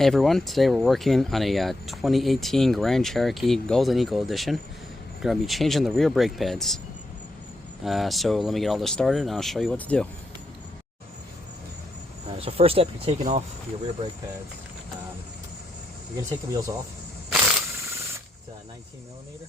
Hey everyone, today we're working on a 2018 Grand Cherokee Golden Eagle Edition. We're going to be changing the rear brake pads. So let me get all this started and I'll show you what to do. So first step, you're taking off your rear brake pads. You're going to take the wheels off. It's 19 millimeter.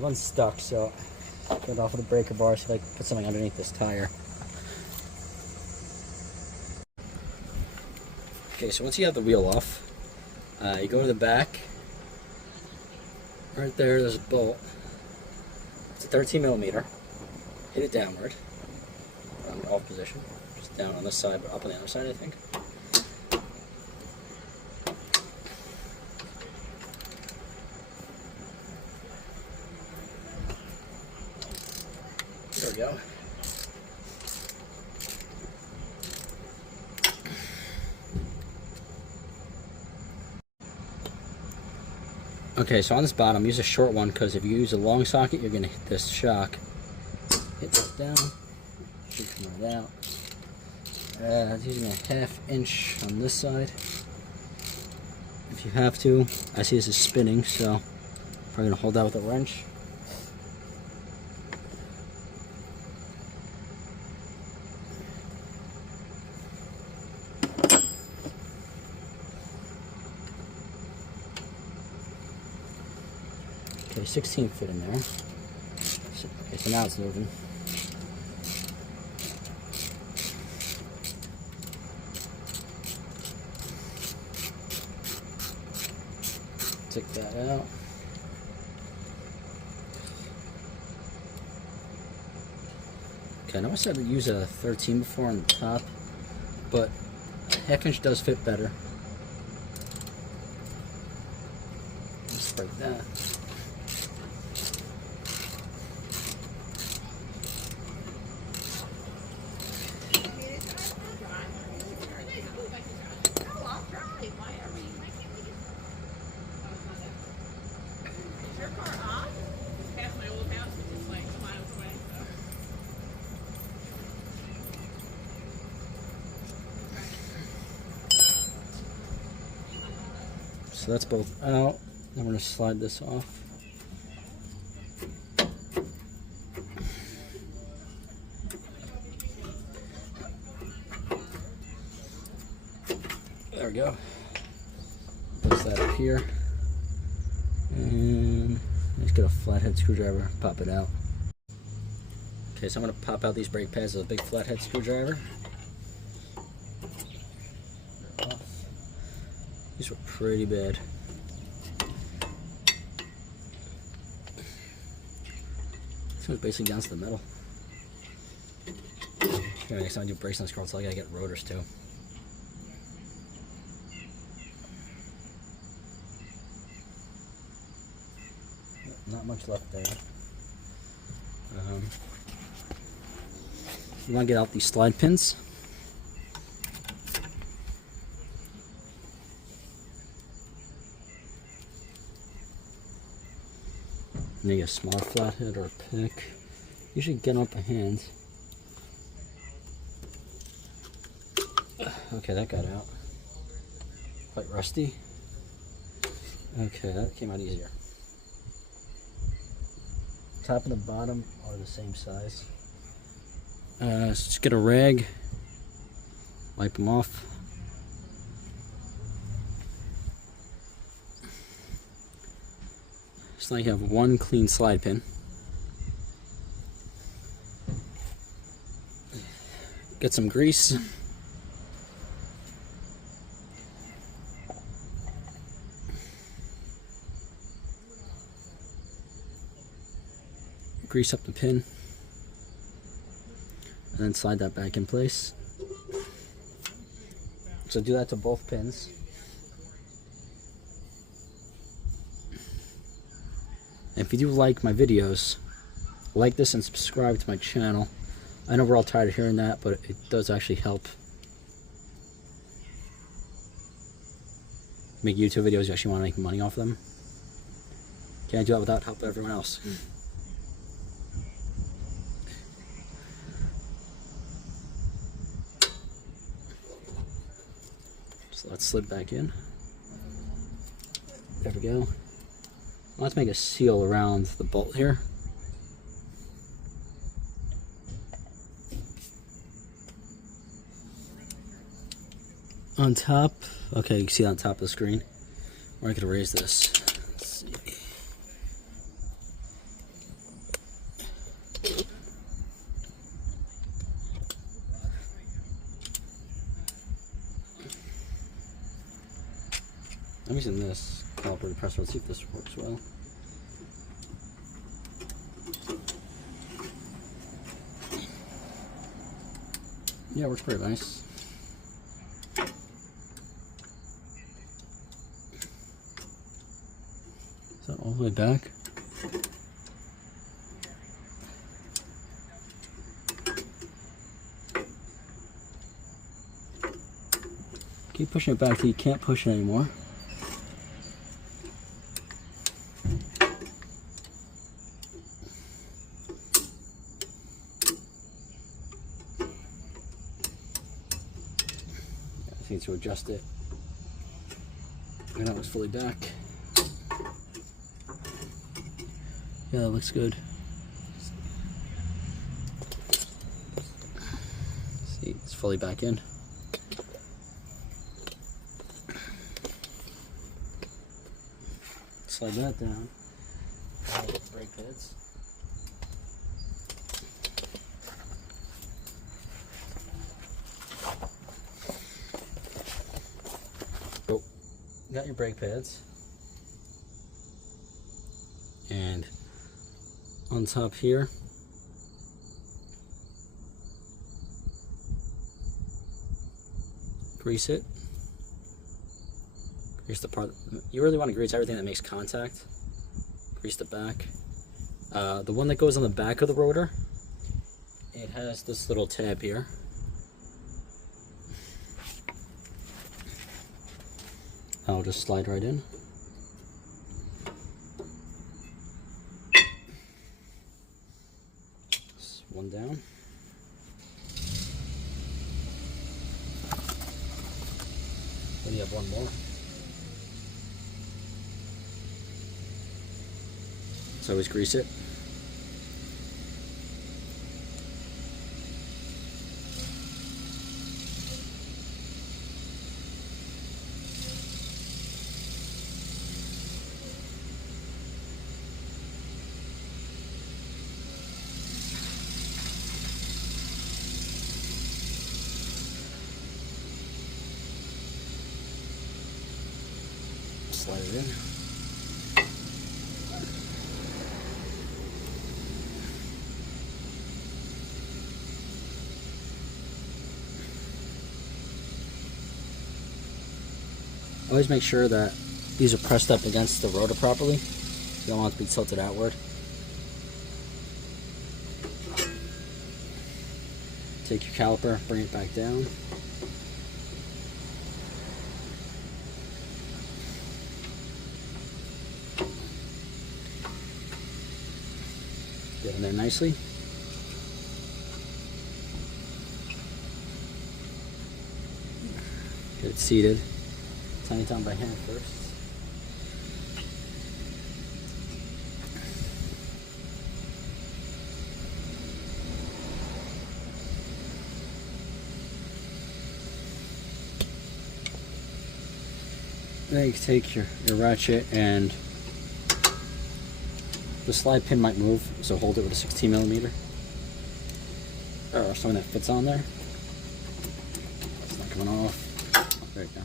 One's stuck, so get it off with a breaker bar, so I can put something underneath this tire. Okay, so once you have the wheel off, you go to the back. Right there's a bolt. It's a 13 millimeter. Hit it downward. Off position. Just down on this side, but up on the other side, I think. There we go. Okay, so on this bottom, use a short one because if you use a long socket, you're going to hit this shock. Hit this down. Should come right out. I was using a 1/2 inch on this side. If you have to, I see this is spinning, so I'm probably going to hold that with a wrench. Okay, 16 fit in there. Okay, so now it's moving. Take that out. Okay, I know I said to use a 13 before on the top, but a 1/2 inch does fit better. Just like that. So that's both out. I'm going to slide this off. There we go. Place that up here. And just get a flathead screwdriver, pop it out. Okay, so I'm going to pop out these brake pads with a big flathead screwdriver. These were pretty bad. This one's basically against the metal. Okay, next time I do brakes on this car, so I gotta get rotors too. Not much left there. You want to get out these slide pins. You need a small flathead or a pick. You should get up a hand. Okay, that got out. Quite rusty. Okay, that came out easier. Top and the bottom are the same size. Let's just get a rag, wipe them off. So now you have one clean slide pin. get some grease. Grease up the pin. And then slide that back in place. So do that to both pins. And if you do like my videos, like this and subscribe to my channel. I know we're all tired of hearing that, but it does actually help make YouTube videos. You actually want to make money off them. Can't do that without help of everyone else. So let's slip back in. There we go. Let's make a seal around the bolt here. On top, okay, you can see on top of the screen. Or I could erase this. Let's see. I'm using this caliper depressor. Let's see if this works well. Yeah, it works pretty nice. Is that all the way back? Keep pushing it back till you can't push it anymore. I need to adjust it. And that was fully back. Yeah, that looks good. See, it's fully back in. Slide that down. Brake pads. Oh, got your brake pads. And on top here, grease it. Grease the part. You really want to grease everything that makes contact. Grease the back. The one that goes on the back of the rotor, it has this little tab here. I'll just slide right in. One down. Then you have one more. So always grease it. Slide it in. Always make sure that these are pressed up against the rotor properly. You don't want it to be tilted outward. Take your caliper, bring it back down. Get in there nicely. Get it seated. Tighten it down by hand first. Then you can take your ratchet, and the slide pin might move, so hold it with a 16mm or something that fits on there. coming off. There you go.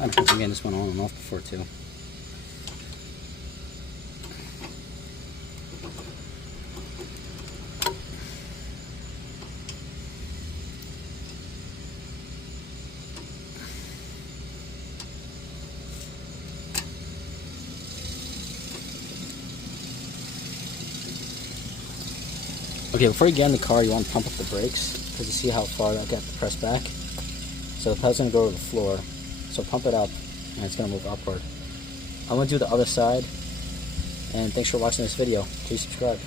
I've been getting this one on and off before too. Okay, before you get in the car, you want to pump up the brakes, because you see how far that got pressed back. So the pedal's going to go to the floor, so pump it up, and it's going to move upward. I'm going to do the other side, and thanks for watching this video. Please subscribe.